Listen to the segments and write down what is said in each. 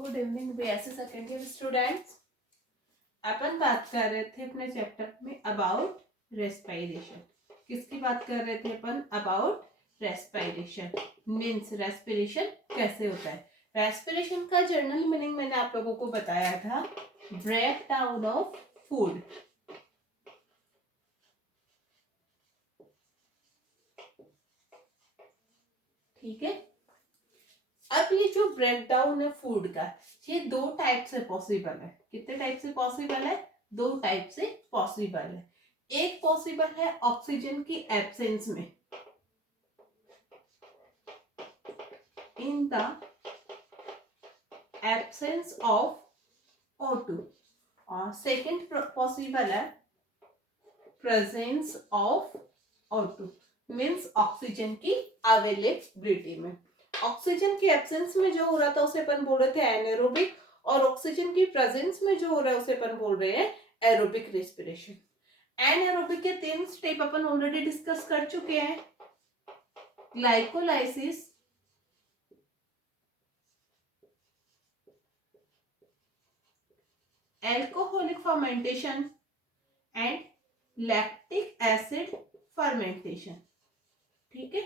Good evening BSc second year students. अपन बात कर रहे थे अपने चैप्टर में अबाउट रेस्पिरेशन। किसकी बात कर रहे थे अपन? About respiration. मीन्स रेस्पिरेशन कैसे होता है। रेस्पिरेशन का जनरल मीनिंग मैंने आप लोगों को बताया था, ब्रेक डाउन ऑफ फूड। ठीक है, अब ये जो ब्रेकडाउन है फूड का, ये दो टाइप से पॉसिबल है। कितने टाइप से पॉसिबल है? दो टाइप से पॉसिबल है। एक पॉसिबल है ऑक्सीजन की एब्सेंस में, in the absence of O2, और सेकंड पॉसिबल है presence of O2, means oxygen की अवेलेबिलिटी में। ऑक्सीजन की एब्सेंस में जो हो रहा था उसे अपन बोल रहे थे एनारोबिक, और ऑक्सीजन की प्रेजेंस में जो हो रहा है उसे अपन बोल रहे हैं एरोबिक रेस्पिरेशन। एनारोबिक के 3 स्टेप अपन ऑलरेडी डिस्कस कर चुके हैं, glycolysis, alcoholic fermentation and lactic acid fermentation. ठीक है,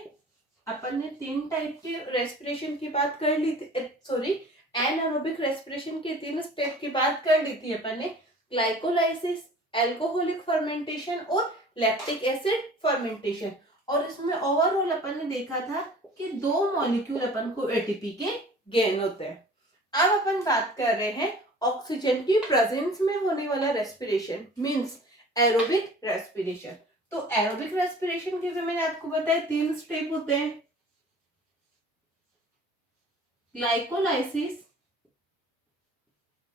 अपन ने 3 टाइप के रेस्पिरेशन की बात कर ली थी, सॉरी एनारोबिक रेस्पिरेशन के 3 स्टेप की बात कर ली थी अपन ने, ग्लाइकोलाइसिस, एल्कोहलिक फर्मेंटेशन और लैक्टिक एसिड फर्मेंटेशन। और इसमें ओवरऑल अपन ने देखा था कि 2 मॉलिक्यूल अपन को एटीपी के गेन होते हैं। अब अपन बात कर रहे हैं ऑक्सीजन की प्रेजेंस में होने वाला रेस्पिरेशन, मींस एरोबिक रेस्पिरेशन। तो एरोबिक रेस्पिरेशन के मैंने आपको बताया 3 स्टेप होते हैं, ग्लाइकोलाइसिस,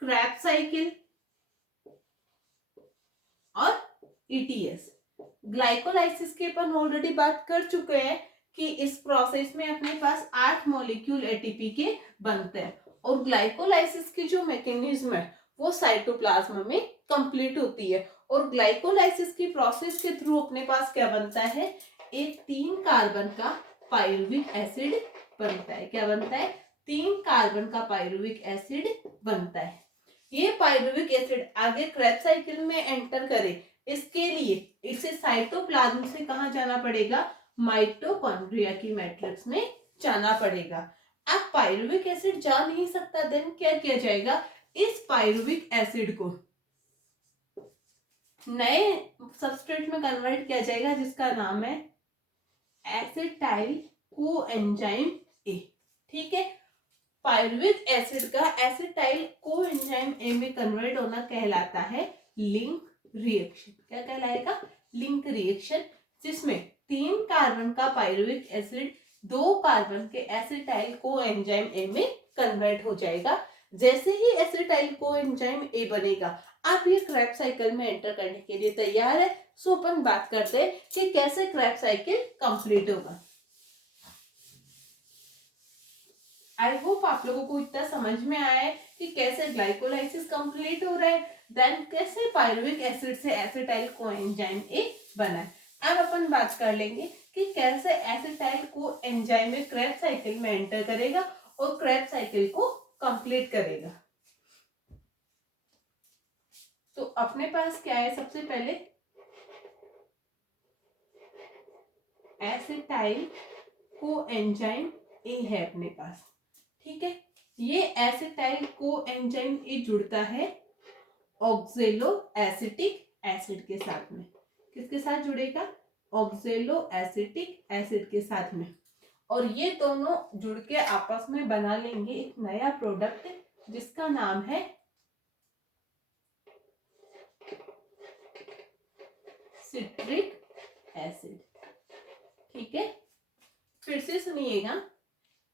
क्रेब्स साइकिल और ईटीएस। ग्लाइकोलाइसिस के अपन ऑलरेडी बात कर चुके हैं कि इस प्रोसेस में अपने पास 8 मॉलिक्यूल एटीपी के बनते हैं, और ग्लाइकोलाइसिस की जो मैकेनिज्म है वो साइटोप्लाज्म में कंप्लीट होती है। और ग्लाइकोलाइसिस की प्रोसेस के थ्रू अपने पास क्या बनता है? एक 3 कार्बन का पायरुविक एसिड बनता है। क्या बनता है? 3 कार्बन का पायरुविक एसिड बनता है। ये पायरुविक एसिड आगे क्रेब्स साइकिल में एंटर करे, इसके लिए इसे साइटोप्लाज्म से कहां जाना पड़ेगा? माइटोकॉन्ड्रिया की मैट्रिक्स में जाना पड़ेगा। अब पायरुविक एसिड जा नहीं सकता, देन क्या किया जाएगा? इस पायरुविक एसिड को नए सबस्ट्रेट में कन्वर्ट किया जाएगा जिसका नाम है एसिटाइल कोएंजाइम ए। ठीक है, पायरुविक एसिड का एसिटाइल कोएंजाइम ए में कन्वर्ट होना कहलाता है लिंक रिएक्शन। क्या कहलाएगा? लिंक रिएक्शन, जिसमें 3 कार्बन का पायरुविक एसिड 2 कार्बन के एसिटाइल कोएंजाइम ए में कन्वर्ट हो जाएगा। जैसे ही एसिटाइल कोएंजाइम ए बनेगा, अब ये क्रेब्स साइकिल में एंटर करने के लिए तैयार है। सो अपन बात करते हैं कि कैसे क्रेब्स साइकिल कंप्लीट होगा। आई होप आप लोगों को इतना समझ में आया है कि कैसे ग्लाइकोलाइसिस कंप्लीट हो रहा है, देन कैसे पायरुविक एसिड से एसिटाइल कोएंजाइम ए बना है। अब अपन बात कर लेंगे कि कैसे acetyl coenzyme A Krebs cycle में एंटर करेगा और क्रेब्स साइकिल को कंप्लीट करेगा। तो अपने पास क्या है? सबसे पहले एसिटाइल कोएंजाइम ए है अपने पास। ठीक है, ये एसिटाइल कोएंजाइम ए जुड़ता है ऑक्जेलो एसिटिक एसिड के साथ में। किसके साथ जुड़ेगा? ऑक्जेलो एसिटिक एसिड के साथ में। और ये दोनों जुड़ के आपस में बना लेंगे एक नया प्रोडक्ट जिसका नाम है सिट्रिक एसिड। ठीक है, फिर से सुनिएगा,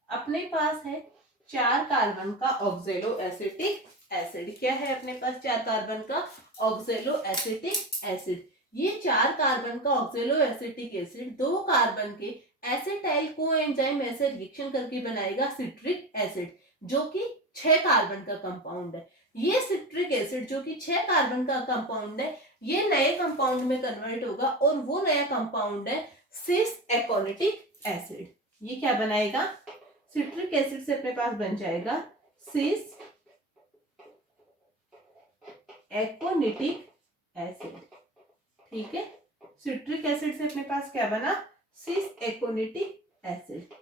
अपने पास है 4 कार्बन का ऑक्जेलो एसिटिक एसिड। क्या है अपने पास? 4 कार्बन का ऑक्जेलो एसिटिक एसिड। ये 4 कार्बन का ऑक्जेलो एसिटिक एसिड 2 कार्बन के एसिटाइल कोएंजाइम से रिएक्शन करके बनाएगा सिट्रिक एसिड, जो कि 6 कार्बन का कंपाउंड है। ये सिट्रिक एसिड जो कि 6 कार्बन का कंपाउंड है, ये नए कंपाउंड में कन्वर्ट होगा, और वो नया कंपाउंड है सिस एकोनिटिक एसिड। ये क्या बनाएगा? सिट्रिक एसिड से अपने पास बन जाएगा सिस एकोनिटिक एसिड। ठीक है, सिट्रिक एसिड से अपने पास क्या बना, सिस एकोनिटिक एसिड।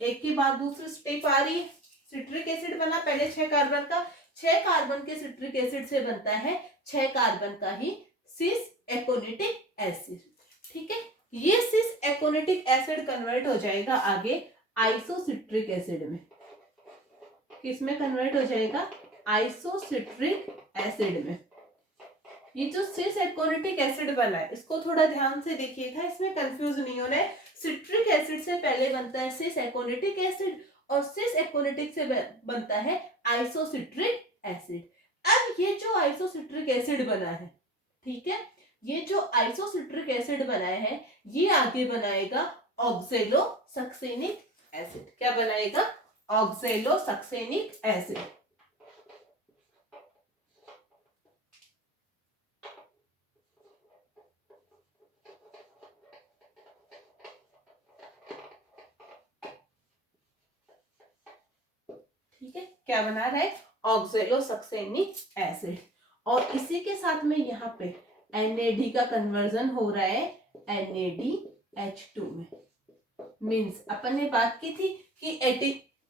एक के बाद दूसरी स्टेप आ रही है। सिट्रिक एसिड बना पहले 6 कार्बन का, 6 कार्बन के सिट्रिक एसिड से बनता है 6 कार्बन का ही सिस एकोनिटिक एसिड। ठीक है, ये सिस एकोनिटिक एसिड कन्वर्ट हो जाएगा आगे आइसोसिट्रिक एसिड में। किसमें कन्वर्ट हो जाएगा, आइसोसिट्रिक एसिड में। ये जो सिस एकोनिटिक एसिड बना है इसको थोड़ा ध्यान से देखिएगा, इसमें कंफ्यूज नहीं होना है। सिट्रिक एसिड से पहले बनता है सिस एकोनिटिक एसिड और सिस एकोनिटिक से बनता है आइसोसिट्रिक एसिड। अब ये जो आइसोसिट्रिक एसिड बना है, ठीक है, ये जो आइसोसिट्रिक एसिड बनाया है ये आगे बनाएगा ऑक्सैलोसक्सेनिक एसिड। क्या बनाएगा, ऑक्सैलोसक्सेनिक एसिड। ठीक है, क्या बना रहा है, ऑक्सैलोसक्सेनिक एसिड। और इसी के साथ में यहाँ पे NAD का कन्वर्जन हो रहा है NADH2 में। मीन्स अपन ने बात की थी कि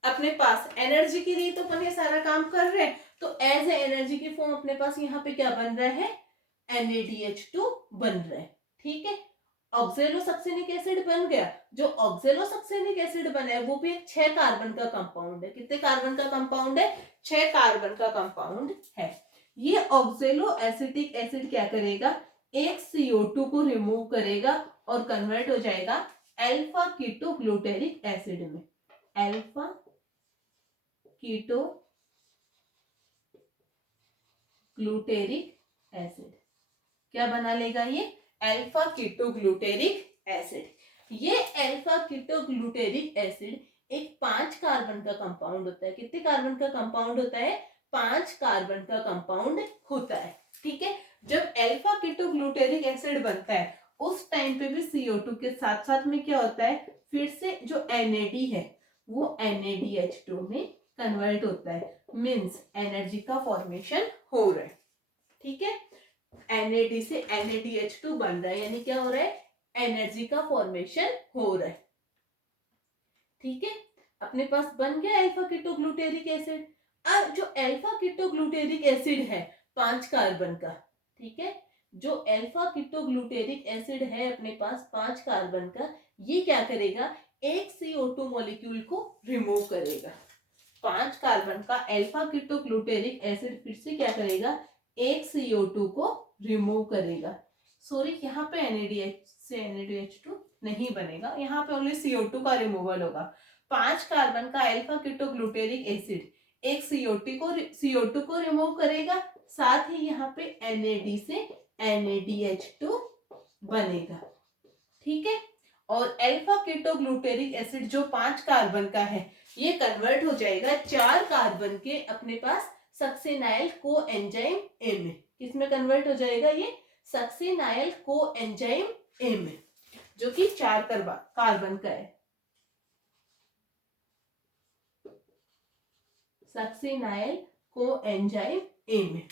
अपने पास एनर्जी के लिए तो अपन ये सारा काम कर रहे हैं, तो एज ए एनर्जी की फॉर्म अपने पास यहाँ पे क्या बन रहा है, NADH2 बन रहा है। ठीक है, ऑक्सैलोसक्सेनिक एसिड बन गया। जो ऑक्सैलोसक्सेनिक एसिड बना है वो भी एक 6 कार्बन का कंपाउंड है। कितने कार्बन का कंपाउंड है, 6 कार्बन का कंपाउंड है। ये ऑक्सैलो एसिटिक एसिड क्या करेगा, एक CO2 को रिमूव करेगा और कन्वर्ट हो जाएगा अल्फा कीटो ग्लूटेरिक एसिड में। अल्फा कीटो ग्लूटेरिक एसिड क्या बना लेगा, ये अल्फा कीटो ग्लूटेरिक एसिड। ये अल्फा कीटो ग्लूटेरिक एसिड एक 5 कार्बन का कंपाउंड होता है। कितने कार्बन का कंपाउंड होता है, 5 कार्बन का कंपाउंड होता है। ठीक है, जब अल्फा कीटो ग्लूटेरिक एसिड बनता है उस टाइम पे भी CO2 के साथ साथ में क्या होता है, फिर से जो NAD है वो NADH2 में कन्वर्ट होता है। मीन्स एनर्जी का फॉर्मेशन हो रहा है। ठीक है, NAD से NADH2 बन रहा है, यानी क्या हो रहा है, एनर्जी का फॉर्मेशन हो रहा है। ठीक है, अपने पास बन गया अल्फा कीटो ग्लूटेरिक एसिड। अब जो अल्फा कीटो ग्लूटेरिक एसिड है 5 कार्बन का, ठीक है, जो अल्फा कीटो ग्लूटेरिक एसिड है अपने पास 5 कार्बन का, ये क्या करेगा, एक CO2 मॉलिक्यूल को रिमूव करेगा। 5 कार्बन का अल्फा कीटो ग्लूटेरिक एसिड फिर से क्या करेगा, एक CO2 को रिमूव करेगा। सॉरी, यहाँ पे NADH से NADH2 नहीं बनेगा, यहाँ पे ओनली CO2 का रिमूवल होगा। 5 कार्बन का अल्फा कीटो ग्लूटेरिक एसिड एक CO2 को रिमूव करेगा, साथ ही यहाँ पे NAD से NADH2 बनेगा। ठीक है, और अल्फा कीटो ग्लूटेरिक एसिड जो 5 कार्बन का है ये कन्वर्ट हो जाएगा 4 कार्बन के अपने पास सक्सेनाइल कोएंजाइम A में। किसमें कन्वर्ट हो जाएगा, ये सक्सेनाइल कोएंजाइम A में, जो कि 4 कार्बन का है। सक्सेनाइल कोएंजाइम A में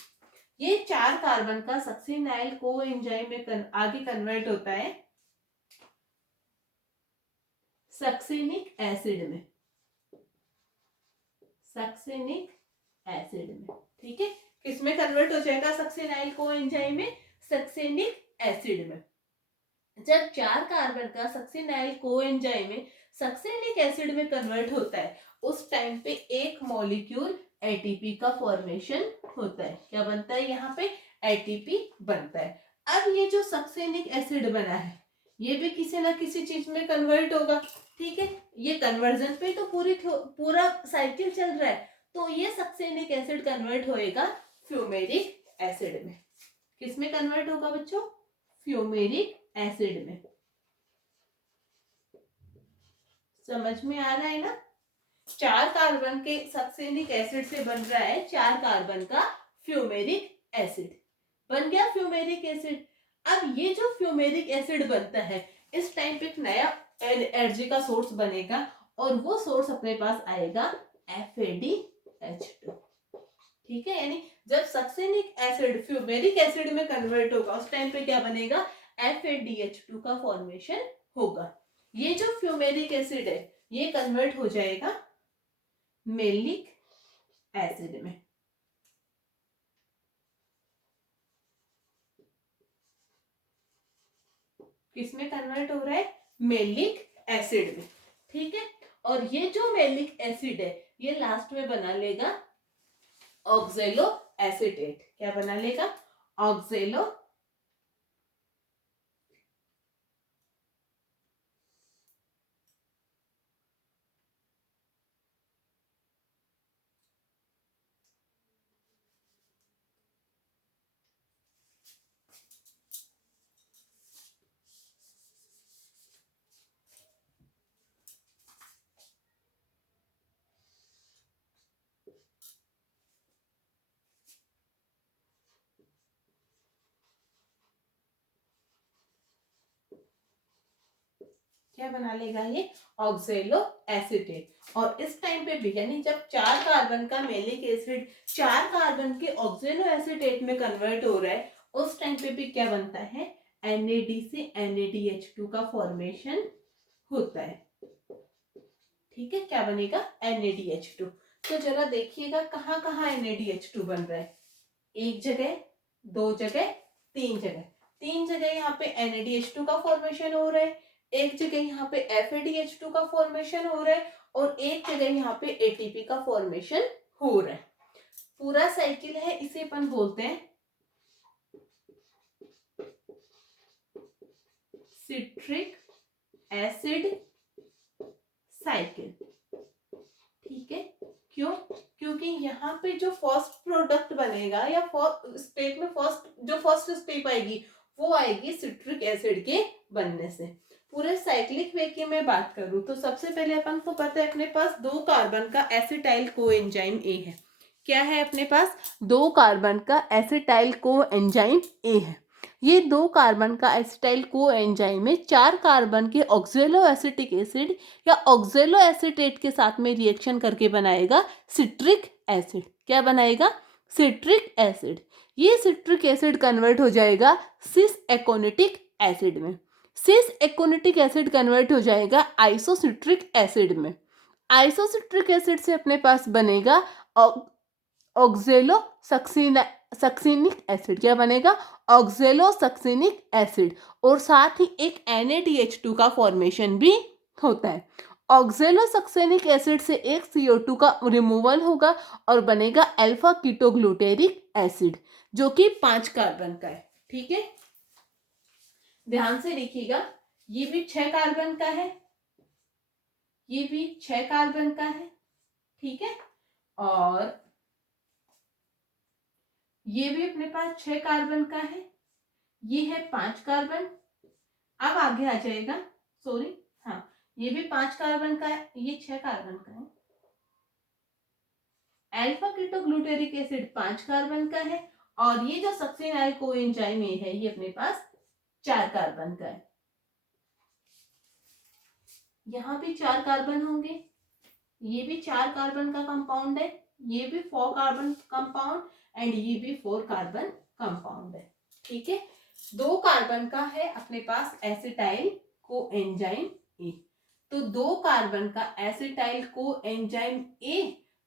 ये 4 कार्बन का सक्सेनाइल कोएंजाइम में आगे कन्वर्ट होता है सक्सेनिक एसिड में। सक्सेनिक एसिड में, ठीक है, किसमें कन्वर्ट हो जाएगा, सक्सेनाइल कोएंजाइम में, सक्सेनिक एसिड में। जब 4 कार्बन का सक्सेनाइल कोएंजाइम में सक्सेनिक एसिड में कन्वर्ट होता है उस टाइम पे एक मॉलिक्यूल ATP का फॉर्मेशन होता है। क्या बनता है, यहाँ पे ATP बनता है। अब ये जो सक्सेनिक एसिड बना है ये भी किसी ना किसी चीज में कन्वर्ट होगा। ठीक है, ये कन्वर्जन पे तो पूरा साइकिल चल रहा है, तो ये सक्सेनिक एसिड कन्वर्ट होएगा फ्यूमेरिक एसिड में। किसमें कन्वर्ट होगा बच्चों, फ्यूमेरिक एसिड में। समझ में आ रहा है ना, 4 कार्बन के सक्सेनिक एसिड से बन रहा है 4 कार्बन का फ्यूमेरिक एसिड। बन गया फ्यूमेरिक एसिड। अब ये जो फ्यूमेरिक एसिड बनता है इस टाइम पे एक नया एनर्जी का सोर्स बनेगा और वो सोर्स अपने पास आएगा FADH2। ठीक है, यानी जब सक्सेनिक एसिड फ्यूमेरिक एसिड में कन्वर्ट होगा उस टाइम पे क्या बनेगा, FADH2 का फॉर्मेशन होगा। ये जो फ्यूमेरिक एसिड है ये कन्वर्ट हो जाएगा मेलिक एसिड में। किसमें कन्वर्ट हो रहा है, मेलिक एसिड में। ठीक है, और ये जो मेलिक एसिड है ये लास्ट में बना लेगा ऑक्जेलो एसीटेट। क्या बना लेगा, ऑक्जेलो क्या बना लेगा, ये ऑक्जेलो एसीटेट। और इस टाइम पे भी यानी जब 4 कार्बन का मेलिक एसिड 4 कार्बन के ऑक्जेलो एसीटेट में कन्वर्ट हो रहा है उस टाइम पे भी क्या बनता है, NAD से NADH2 का फॉर्मेशन होता है। ठीक है, क्या बनेगा, NADH2। तो जरा देखिएगा कहाँ कहाँ NADH2 बन रहा है, एक जगह, दो जगह, तीन जगह। तीन जगह यहाँ पे NADH2 का फॉर्मेशन हो रहा है, एक जगह यहाँ पे FADH2 का फॉर्मेशन हो रहा है और एक जगह यहाँ पे ATP का फॉर्मेशन हो रहा है। पूरा साइकिल है, इसे अपन बोलते हैं सिट्रिक एसिड साइकिल। ठीक है, क्यों, क्योंकि यहाँ पे जो फर्स्ट प्रोडक्ट बनेगा या स्टेप में जो फर्स्ट स्टेप आएगी वो आएगी सिट्रिक एसिड के बनने से। पूरे साइक्लिक वे की मैं बात करूं तो सबसे पहले अपन को पता है अपने पास 2 कार्बन का एसिटाइल कोएंजाइम ए है। क्या है अपने पास, 2 कार्बन का एसिटाइल कोएंजाइम ए है। ये 2 कार्बन का एसिटाइल कोएंजाइम में 4 कार्बन के ऑक्जेलो एसिटिक एसिड या ऑक्जेलो एसीटेट के साथ में रिएक्शन करके बनाएगा सिट्रिक एसिड। क्या बनाएगा, सिट्रिक एसिड। ये सिट्रिक एसिड कन्वर्ट हो जाएगा सिस एकोनिटिक एसिड में। सिस एकोनिटिक एसिड कन्वर्ट हो जाएगा आइसोसिट्रिक एसिड में। आइसोसिट्रिक एसिड से अपने पास बनेगा ऑक्जेलो सक्सिनिक एसिड। क्या बनेगा, ऑक्जेलो सक्सिनिक एसिड। और साथ ही एक NADH2 का फॉर्मेशन भी होता है। ऑक्जेलो सक्सेनिक एसिड से एक CO2 का रिमूवल होगा और बनेगा अल्फा कीटोग्लूटेरिक एसिड जो कि 5 कार्बन का है। ठीक है, ध्यान से देखिएगा, ये भी 6 कार्बन का है, ये भी 6 कार्बन का है। ठीक है, और ये भी अपने पास 6 कार्बन का है, ये है 5 कार्बन। अब आगे आ जाएगा, सॉरी, हाँ, ये भी 5 कार्बन का है, ये 6 कार्बन का है। अल्फा कीटोग्लूटेरिक एसिड 5 कार्बन का है और ये जो सक्सिनाइल कोएंजाइम ए है ये अपने पास 4 कार्बन का है। यहाँ भी 4 कार्बन होंगे, ये भी 4 कार्बन का कंपाउंड है, ये भी 4 कार्बन कंपाउंड एंड ये भी 4 कार्बन कंपाउंड है। ठीक है, 2 कार्बन का है अपने पास एसिटाइल कोएंजाइम ए। तो 2 कार्बन का acetyl coenzyme A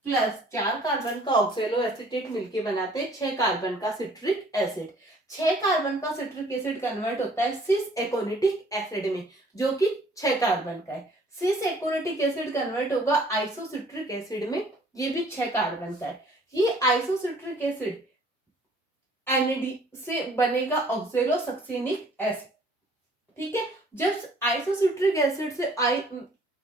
plus 4 carbon का ऑक्जेलो एसीटेट मिलके बनाते हैं 6 कार्बन का सिट्रिक एसिड। 6 कार्बन का सिट्रिक एसिड कन्वर्ट होता है सिस एकोनिटिक एसिड में जो कि 6 कार्बन का है। सिस एकोनिटिक एसिड कन्वर्ट होगा आइसोसिट्रिक एसिड में, ये भी 6 कार्बन का है। ये आइसोसिट्रिक एसिड NAD से बनेगा ऑक्जेलो सक्सिनिक एसिड। ठीक है, जब आइसोसिट्रिक एसिड से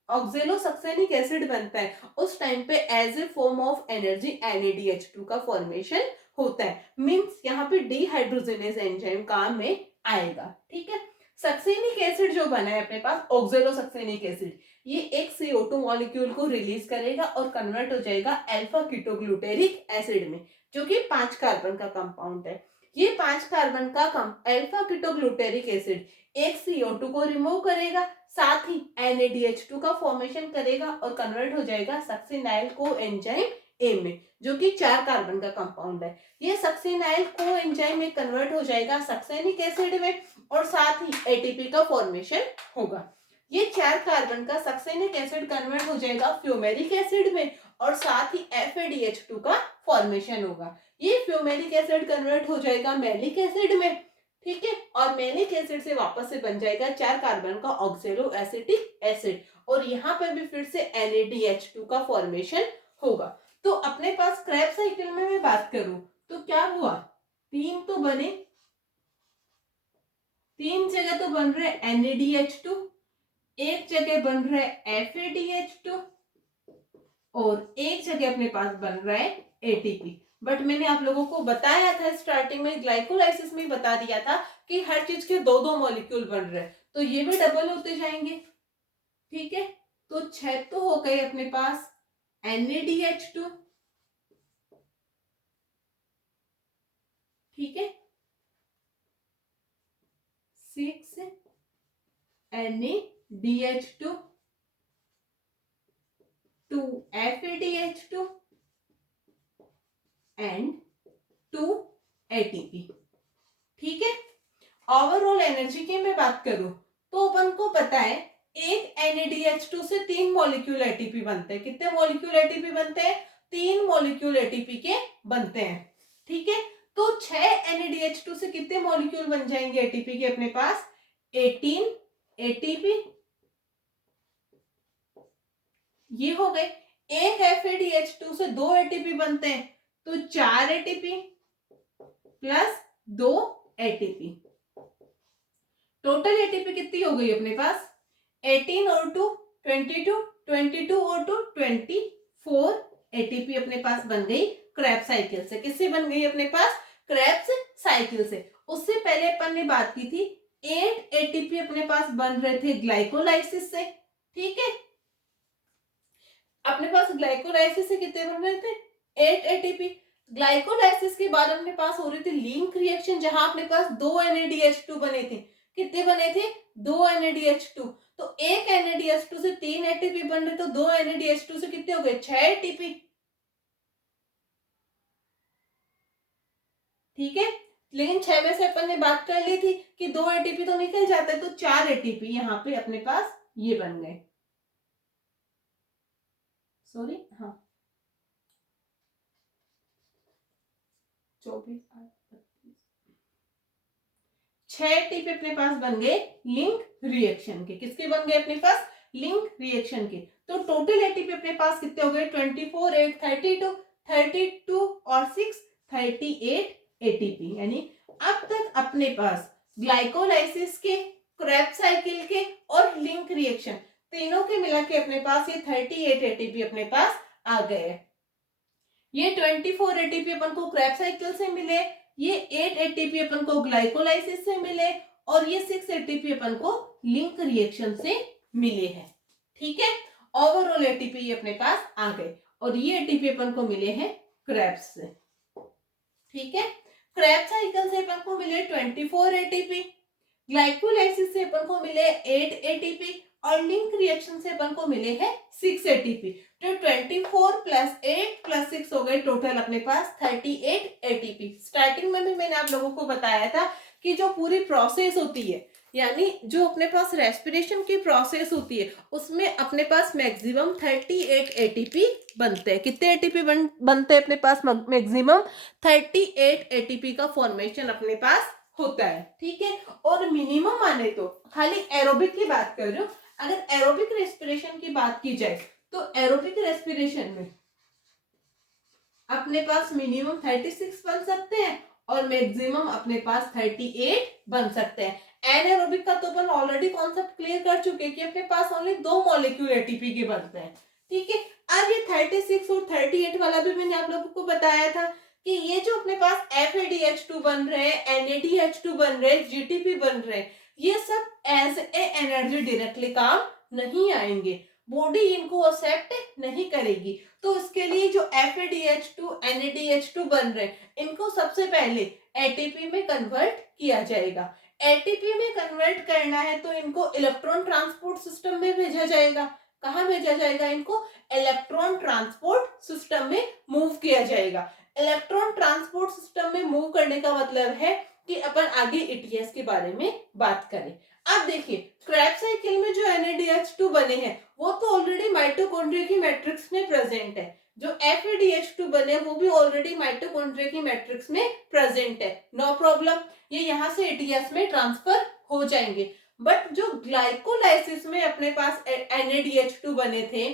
ऑक्जेलो सक्सेनिक एसिड बनता है उस टाइम पे as a form of energy NADH2 का फॉर्मेशन होता है। मींस यहाँ पे डिहाइड्रोजिनेज एंजाइम काम में आएगा। ठीक है, सक्सेनिक एसिड जो बना है अपने पास ऑक्जेलो सक्सेनिक एसिड, ये एक CO2 मॉलिक्यूल को रिलीज करेगा और कन्वर्ट हो जाएगा अल्फा कीटोग्लूटेरिक एसिड में जो कि 5 कार्बन का कंपाउंड है। ये 5 कार्बन का अल्फा कीटोग्लूटेरिक एसिड एक CO2 को रिमूव करेगा, साथ ही NADH2 का फॉर्मेशन करेगा और कन्वर्ट हो जाएगा सक्सिनाइल कोएंजाइम ए में, जो कि 4 कार्बन का कंपाउंड है। ये सक्सेनाइल को एंजाइम में कन्वर्ट हो जाएगा सक्सेनिक एसिड में और साथ ही एटीपी का फॉर्मेशन होगा। ये 4 कार्बन का सक्सेनिक एसिड कन्वर्ट हो जाएगा फ्यूमेरिक एसिड में और साथ ही FADH2 का फॉर्मेशन होगा। ये फ्यूमेरिक एसिड कन्वर्ट हो जाएगा मैलिक एसिड में, ठीक है, और मैलिक एसिड से वापस से बन जाएगा 4 कार्बन का ऑक्सैलो एसिटिक एसिड और यहाँ पर भी फिर से NADH2 का फॉर्मेशन होगा। तो अपने पास क्रेब्स साइकिल में मैं बात करूं तो क्या हुआ, 3 तो बने, 3 जगह तो बन रहे NADH2, एक जगह बन रहा है FADH2 और एक जगह अपने पास बन रहा है ATP। बट मैंने आप लोगों को बताया था स्टार्टिंग में, ग्लाइकोलाइसिस में बता दिया था कि हर चीज के 2-2 मॉलिक्यूल बन रहे हैं, तो ये भी डबल होते जाएंगे, ठीक है। तो 6 तो हो गए अपने पास NADH2, ठीक है, 6 NADH2, 2 FADH2 एंड 2 ATP, ठीक है। ओवरऑल एनर्जी की मैं बात करूं तो अपन को पता है एक NADH2 से 3 मॉलिक्यूल एटीपी बनते हैं। कितने मॉलिक्यूल एटीपी बनते हैं? 3 मॉलिक्यूल एटीपी के बनते हैं, ठीक है। तो 6 NADH2 से कितने मॉलिक्यूल बन जाएंगे एटीपी के अपने पास? 18 एटीपी, ये हो गए। एक FADH2 से 2 एटीपी बनते हैं तो 4 ATP plus 2 ATP, total ATP कितनी हो गई अपने पास? 18 और 2 22, 22 और 2 24 एटीपी अपने पास बन गई क्रेब्स साइकिल से। किससे बन गई अपने पास? क्रेब्स साइकिल से। उससे पहले अपन ने बात की थी 8 एटीपी अपने पास बन रहे थे ग्लाइकोलाइसिस से, ठीक है। अपने पास ग्लाइकोलाइसिस से कितने बन रहे थे? 8 एटीपी। ग्लाइकोलाइसिस के बाद अपने पास हो रही थी लिंक रिएक्शन, जहां अपने पास 2 NADH2 बने थे। कितने बने थे? 2 NADH2। तो एक NADH2 से 3 एटीपी बन रहे, तो 2 NADH2 से कितने हो गए? 6 एटीपी, ठीक है। लेकिन 6 में से अपन ने बात कर ली थी कि 2 एटीपी तो निकल जाता है, तो 4 एटीपी यहाँ पे अपने पास ये बन गए, सॉरी, हाँ 24 6 एटीपी अपने पास बन गए लिंक रिएक्शन के। किसके बन गए अपने पास? लिंक रिएक्शन के। तो टोटल एटीपी अपने पास कितने हो गए? 24 8 32, 32 और 6 38 एटीपी। यानी अब तक अपने पास ग्लाइकोलाइसिस के, क्रेब्स साइकिल के और लिंक रिएक्शन तीनों के मिला के अपने पास ये 38 एटीपी अपने पास आ गए। ये 24 एटीपी अपन को क्रेब्स साइकिल से मिले, ये 8 एटीपी अपन को ग्लाइकोलाइसिस से मिले और ये 6 एटीपी अपन को लिंक रिएक्शन से मिले हैं, ठीक है। ओवरऑल एटीपी अपने पास आ गए और ये एटीपी अपन को मिले हैं क्रेब्स से, ठीक है। क्रेब्स साइकिल से अपन को मिले 24 एटीपी, ग्लाइकोलाइसिस से अपन को मिले 8 एटीपी और लिंक रिएक्शन से अपन को मिले हैं 6 एटीपी। तो 24 प्लस 8 प्लस 6 हो गए टोटल अपने पास 38 एटीपी। स्टार्टिंग में भी मैंने आप लोगों को बताया था कि जो पूरी प्रोसेस होती है, यानी जो अपने पास रेस्पिरेशन की प्रोसेस होती है, उसमें अपने पास मैक्सिमम 38 एटीपी बनते हैं। कितने एटीपी बनते हैं अपने पास? मैक्सिमम 38 एटीपी का फॉर्मेशन अपने पास होता है, ठीक है। और मिनिमम माने तो खाली एरोबिक की बात कर रहे हो, अगर एरोबिक रेस्पिरेशन की बात की जाए तो एरोबिक रेस्पिरेशन में अपने पास मिनिमम 36 बन सकते हैं और मैक्सिमम अपने पास 38 बन सकते हैं। एनारोबिक का तो अपन ऑलरेडी कॉन्सेप्ट क्लियर कर चुके हैं कि अपने पास ओनली 2 मॉलिक्यूल एटीपी के बनते हैं, ठीक है। अब ये 36 और 38 वाला भी मैंने आप लोगों को बताया था कि ये जो अपने पास FADH2 बन रहे हैं, NADH2 बन रहे हैं, GTP बन रहे हैं, ये सब एज ए एनर्जी डायरेक्टली काम नहीं आएंगे, बॉडी इनको एक्सेप्ट नहीं करेगी। तो इसके लिए जो FADH2, NADH2 बन रहे हैं, इनको सबसे पहले एटीपी में कन्वर्ट किया जाएगा। एटीपी में कन्वर्ट करना है तो इनको इलेक्ट्रॉन ट्रांसपोर्ट सिस्टम में भेजा जाएगा। कहाँ भेजा जाएगा इनको? इलेक्ट्रॉन ट्रांसपोर्ट सिस्टम में मूव किया जाएगा। इलेक्ट्रॉन ट्रांसपोर्ट सिस्टम में मूव करने का मतलब है कि अपन आगे ईटीएस के बारे में बात करें। अब देखिए क्रेब्स साइकिल में जो NADH2 बने हैं वो तो ऑलरेडी माइटोकॉन्ड्रिया की मैट्रिक्स में प्रेजेंट है। जो FADH2 बने वो भी ऑलरेडी माइटोकॉन्ड्रिया की मैट्रिक्स में प्रेजेंट है, नो प्रॉब्लम, ये यहाँ से एटीएस में ट्रांसफर हो जाएंगे। बट जो ग्लाइकोलाइसिस में अपने पास NADH2 बने थे,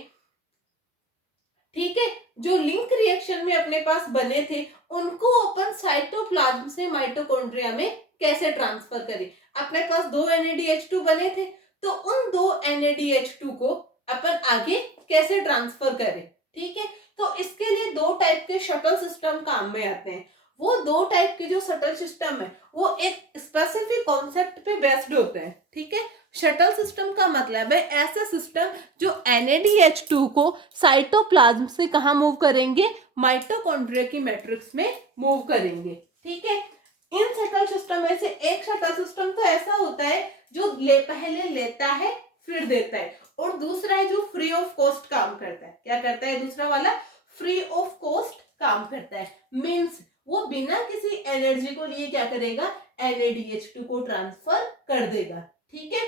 ठीक है, जो लिंक रिएक्शन में अपने पास बने थे उनको अपन साइटोप्लाज्म से माइटोकॉन्ड्रिया में कैसे ट्रांसफर करें? अपने पास 2 NADH2 बने थे तो उन 2 NADH2 को अपन आगे कैसे ट्रांसफर करें? ठीक है, तो इसके लिए 2 टाइप के शटल सिस्टम काम में आते हैं। वो 2 टाइप के जो शटल सिस्टम है वो एक स्पेसिफिक कॉन्सेप्ट पे बेस्ड होते हैं। ठीक है, शटल सिस्टम का मतलब है ऐसा सिस्टम जो NADH2 को साइटोप्लाज्म से कहाँ मूव करेंगे? माइटोकॉन्ड्रिया की मैट्रिक्स में मूव करेंगे। ठीक है, इन शटल सिस्टम में से एक शटल सिस्टम तो ऐसा होता है जो पहले लेता है फिर देता है, और दूसरा है जो फ्री ऑफ कॉस्ट काम करता है। क्या करता है दूसरा वाला? फ्री ऑफ कॉस्ट काम करता है। मींस वो बिना किसी एनर्जी को लिए क्या करेगा? NADH2 को ट्रांसफर कर देगा। ठीक है,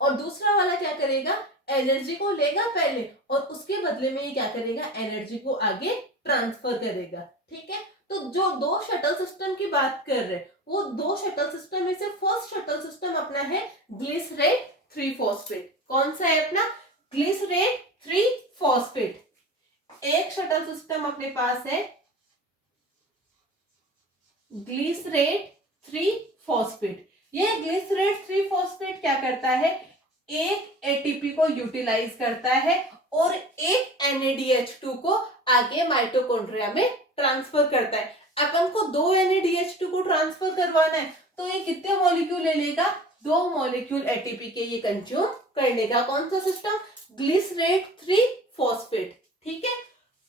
और दूसरा वाला क्या करेगा? एनर्जी को लेगा पहले और उसके बदले में ये क्या करेगा? एनर्जी को आगे ट्रांसफर करेगा। ठीक है, तो जो 2 शटल सिस्टम की बात कर रहे हैं वो 2 शटल सिस्टम में से फर्स्ट शटल सिस्टम अपना है ग्लिसरेट 3 फॉस्फेट। कौन सा है अपना? Glycerate 3 phosphate. एक शटल सिस्टम अपने पास है ग्लिसरेट 3 फॉस्फेट। ये ग्लिसरेट 3 फॉस्फेट क्या करता है? एक एटीपी को यूटिलाइज करता है और एक NADH2 को आगे माइटोकॉन्ड्रिया में ट्रांसफर करता है। अपन को 2 NADH2 को ट्रांसफर करवाना है तो ये कितने मॉलिक्यूल ले लेगा? 2 मॉलिक्यूल एटीपी के ये कंज्यूम कर लेगा। कौन सा सिस्टम? Glycerate 3 phosphate. ठीक है,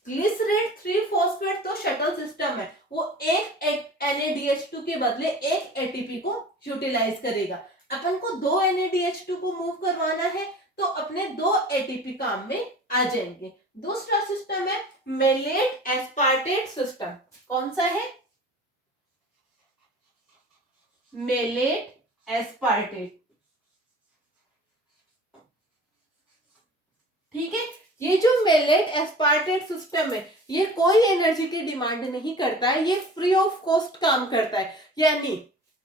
ग्लिसरेट 3 फॉस्फेट तो शटल सिस्टम है, वो एक NADH2 के बदले एक एटीपी को यूटिलाइज करेगा। अपन को 2 NADH2 को मूव करवाना है तो अपने 2 एटीपी काम में आ जाएंगे। दूसरा सिस्टम है मेलेट एस्पार्टेट सिस्टम। कौन सा है? Malate aspartate. ठीक है, ये जो मेलेट एस्पार्टेट सिस्टम है ये कोई एनर्जी की डिमांड नहीं करता है, ये फ्री ऑफ कॉस्ट काम करता है। यानी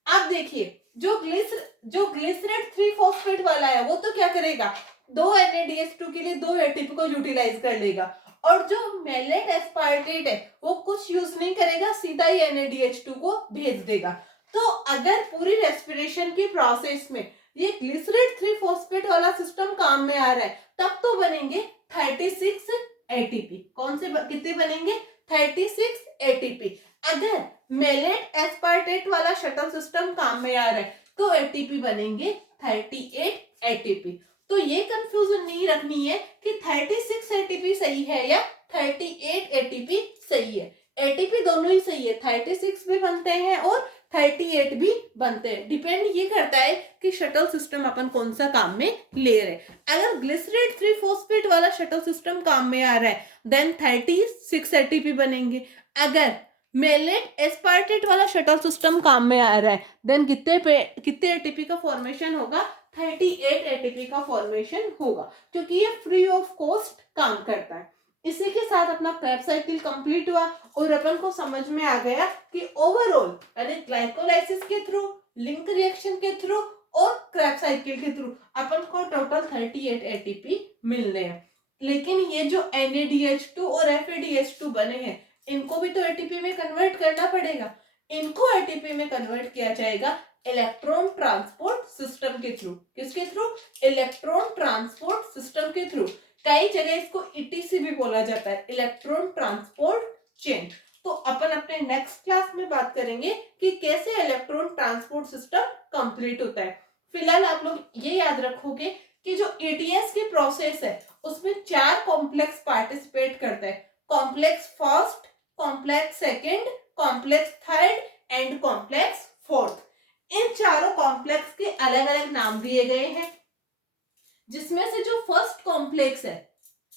आप देखिए जो ग्लिसरेट 3 फॉस्फेट वाला है वो तो क्या करेगा? 2 NADH2 के लिए 2 एटीपी को यूटिलाइज कर लेगा, और जो मेलेट एस्पार्टेट है वो कुछ यूज नहीं करेगा, सीधा ही NADH2 को भेज देगा। तो अगर पूरी रेस्पिरेशन की प्रोसेस में ये ग्लिसरेट 3 फॉस्फेट वाला सिस्टम काम में आ रहा है तब तो बनेंगे 36 एटीपी। कौन से कितने बनेंगे? 36 एटीपी। अगर मेलेट एस्पार्टेट वाला शटल सिस्टम काम में आ रहा है तो एटीपी बनेंगे 38 एटीपी। तो ये कंफ्यूजन नहीं रखनी है कि 36 एटीपी सही है या 38 एटीपी सही है। एटीपी दोनों ही सही है, 36 भी बनते हैं और 38 भी बनते हैं। डिपेंड ये करता है कि शटल सिस्टम अपन कौन सा काम में ले रहे हैं। अगर ग्लिसरेट 3 फॉस्फेट वाला शटल सिस्टम काम में आ रहा है देन 36 एटीपी बनेंगे। अगर मेलेट एस्पार्टेट वाला शटल सिस्टम काम में आ रहा है देन कितने एटीपी का फॉर्मेशन होगा? 38 एटीपी का फॉर्मेशन होगा, क्योंकि ये फ्री ऑफ कॉस्ट काम करता है। इसी के साथ अपना क्रेब्स साइकिल कंप्लीट हुआ और अपन को समझ में आ गया कि ओवरऑल यानी ग्लाइकोलाइसिस के थ्रू, लिंक रिएक्शन के थ्रू और क्रेब्स साइकिल के थ्रू अपन को टोटल 38 एटीपी मिलने हैं। लेकिन ये जो NADH2 और FADH2 बने हैं इनको भी तो एटीपी में कन्वर्ट करना पड़ेगा। इनको एटीपी में कन्वर्ट किया जाएगा इलेक्ट्रॉन ट्रांसपोर्ट सिस्टम के थ्रू। किसके थ्रू? इलेक्ट्रॉन ट्रांसपोर्ट सिस्टम के थ्रू। कई जगह इसको ETC भी बोला जाता है, इलेक्ट्रॉन ट्रांसपोर्ट चेन। तो अपन अपने नेक्स्ट क्लास में बात करेंगे कि कैसे इलेक्ट्रॉन ट्रांसपोर्ट सिस्टम कंप्लीट होता है। फिलहाल आप लोग ये याद रखोगे कि जो ETS की प्रोसेस है उसमें 4 कॉम्प्लेक्स पार्टिसिपेट करता है। Complex first, complex second, complex third and complex fourth. इन चारों कॉम्प्लेक्स के अलग अलग नाम दिए गए हैं, जिसमें से जो फर्स्ट कॉम्प्लेक्स है,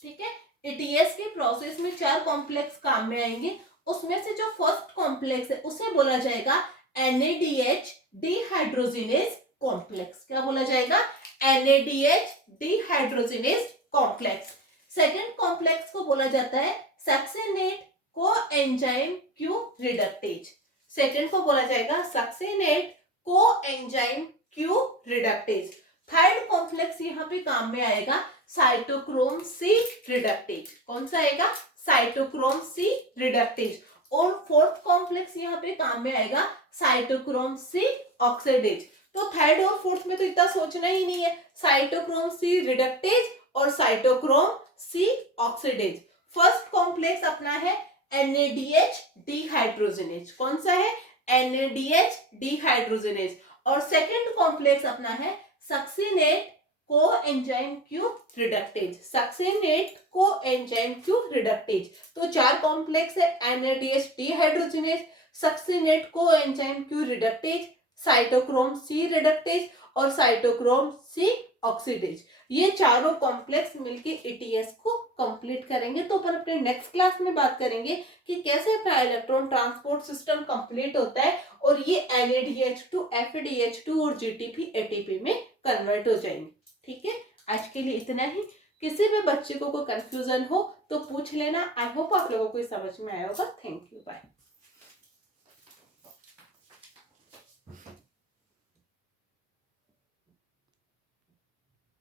ठीक है। एटीएस के प्रोसेस में 4 कॉम्प्लेक्स काम में आएंगे, उसमें से जो फर्स्ट कॉम्प्लेक्स है उसे बोला जाएगा NADH डिहाइड्रोजिनेज कॉम्प्लेक्स। क्या बोला जाएगा? NADH dehydrogenase complex. Second complex को बोला जाता है सक्सेनेट कोएंजाइम क्यू रिडक्टेज। सेकेंड को बोला जाएगा सक्सेनेट coenzyme Q reductase. Third complex यहाँ पे काम में आएगा साइटोक्रोम सी रिडक्टेज। कौन सा आएगा? Cytochrome C reductase. और फोर्थ कॉम्प्लेक्स यहाँ पे काम में आएगा साइटोक्रोम सी ऑक्सीडेज। तो थर्ड और फोर्थ में तो इतना सोचना ही नहीं है, साइटोक्रोम सी रिडक्टेज और cytochrome C oxidase. First complex अपना है NADH डिहाइड्रोजिनेज। कौन सा है? NADH dehydrogenase. और सेकेंड कॉम्प्लेक्स अपना है succinate coenzyme Q reductase. Succinate coenzyme Q reductase. तो 4 कॉम्प्लेक्स है NADH dehydrogenase, succinate coenzyme Q reductase, cytochrome C reductase और साइटोक्रोम सी ऑक्सीडेज। ये चारों कॉम्प्लेक्स मिलके एटीएस को कंप्लीट करेंगे। तो अपन अपने नेक्स्ट क्लास में बात करेंगे कि कैसे अपना इलेक्ट्रॉन ट्रांसपोर्ट सिस्टम कंप्लीट होता है और ये NADH2 FADH2 और GTP ATP में कन्वर्ट हो जाएंगे। ठीक है, आज के लिए इतना ही। किसी भी बच्चे को कोई कंफ्यूजन हो तो पूछ लेना। आई होप आप लोगों को समझ में आया होगा। Thank you, bye.